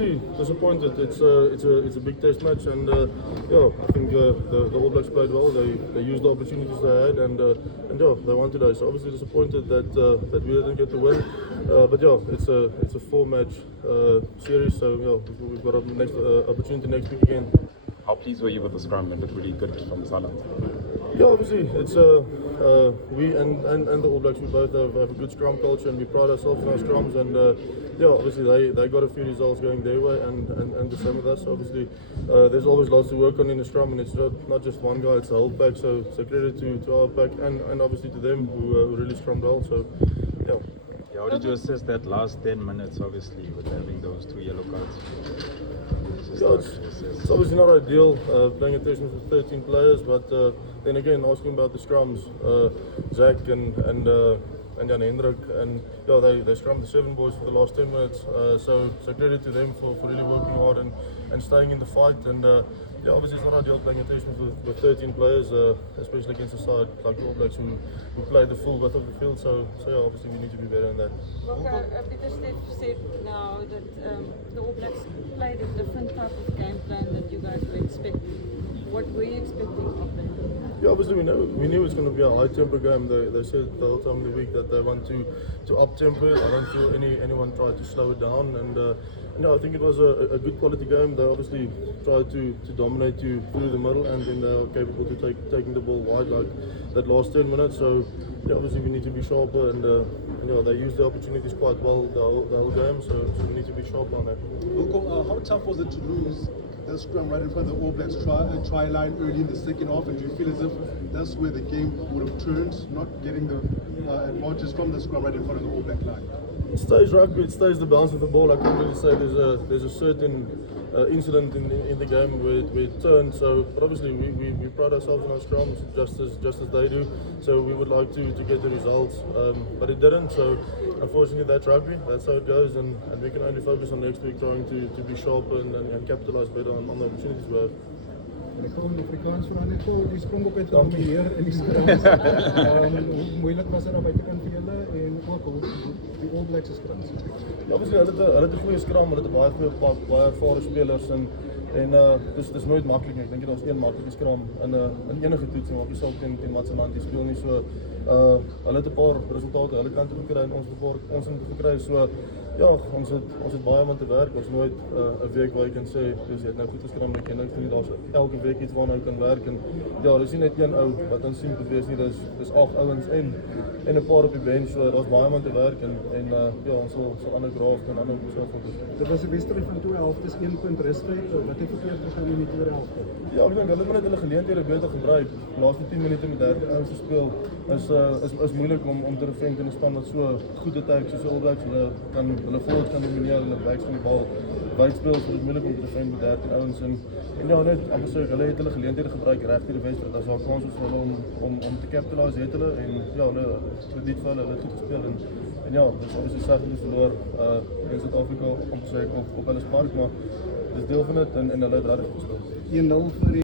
obviously disappointed. It's a big test match, and yeah, I think the All Blacks played well. They used the opportunities they had, and yeah, they won today. So obviously disappointed that that we didn't get the win. But yeah, it's a 4-match series, so yeah, we've got a next opportunity next week again. How pleased were you with the scrum? It looked really good from the sideline. Yeah, obviously, it's we and the All Blacks, we both have a good scrum culture, and we pride ourselves in our scrums. And yeah, obviously they got a few results going their way, and the same with us. Obviously, there's always lots to work on in the scrum, and it's not just one guy; it's a whole pack. So credit to our pack, and obviously to them who really scrummed well. So yeah. How did you assess that last 10 minutes, obviously, with having those 2 yellow cards? Yeah, it's obviously not ideal playing a test with 13 players, but then again, asking about the scrums, Zach and Jan Hendrik, and yeah, they scrummed the 7 boys for the last 10 minutes. So credit to them for really working hard and staying in the fight. And yeah, obviously it's not ideal playing a test with 13 players, especially against a side like the All Blacks who play the full width of the field. So yeah, obviously we need to be better than that. Because they've said now that the All Blacks played a different type of game plan that you guys were expecting. What were you expecting of them? Yeah, obviously we knew it's going to be a high tempo game. They said the whole time of the week that they want to up tempo it. I don't feel anyone tried to slow it down, and yeah, I think it was a good quality game. They obviously tried to dominate you through the middle, and then they were capable to taking the ball wide like that last 10 minutes. So yeah, obviously we need to be sharper, and you know, they used the opportunities quite well the whole game. So we need to be sharper on that. Wilco, how tough was it to lose the scrum right in front of the All Blacks try line early in the second half, and do you feel as if that's where the game would have turned, not getting the advantage from the scrum right in front of the All Black line? It stays rugby, it stays the bounce of the ball. I can't really say there's a certain incident in the game where it turned. So, but obviously we pride ourselves on our scrums just as they do. So we would like to get the results, but it didn't. So unfortunately that's rugby. That's how it goes, and we can only focus on next week trying to be sharper and capitalise better on the opportunities we have. Ek kom die Afrikaans vra net toe die Springbok het gedomineer in die skrums. Hoe moeilik was dit aan buitekant vir julle en ook hoe die All Blacks se skrums? Ja, obviously hulle het 'n goeie skram, hulle het 'n baie goeie pak, baie ervare spelers en dis nooit maklik nie. Ek dink dit was een maklike skram in enige toets, maar ook nie saak teen Matsaland, die speel nie so hulle het 'n paar resultate hulle kant toe gekry en ons het gekry. So ja, ons het baie om te werk. Ons nooit 'n week waar jy kan sê dis net nou goed geskram dat jy niks doen. Daar's elke week iets waarna jy kan werk, en ja, dis nie net een ou wat ons sien moet wees nie. Dis 8 ouens en 'n paar op die bench. So daar's baie om te werk, en ja, ons sal ander graaf en ander so fokus. Dit was 'n wedstryd van 2 helftes, 1 punt rustig. Wat het verkeerd gegaan in die tweede helfte? Ja, ek dink hulle moet net hulle geleenthede beter gebruik. Die laaste 10 minute met 30 ouens te speel is moeilik om te defend in 'n stand wat so goed te tyk soos All Blacks. Hulle forward kan domineer, hulle backs van die bal wyd speel, so dit is moeilik om te defend met 13 ouens, en ja, net amper so hulle het hulle geleenthede gebruik reg deur die wedstryd. As daar kans is vir hulle om te capitalise, het hulle, en ja, hulle krediet vir hulle het goed gespeel, en ja, dis obviously sag hulle verloor in Suid-Afrika om te sê op hulle spark, maar dis deel van dit, en hulle het regtig gespeel. 1-0 vir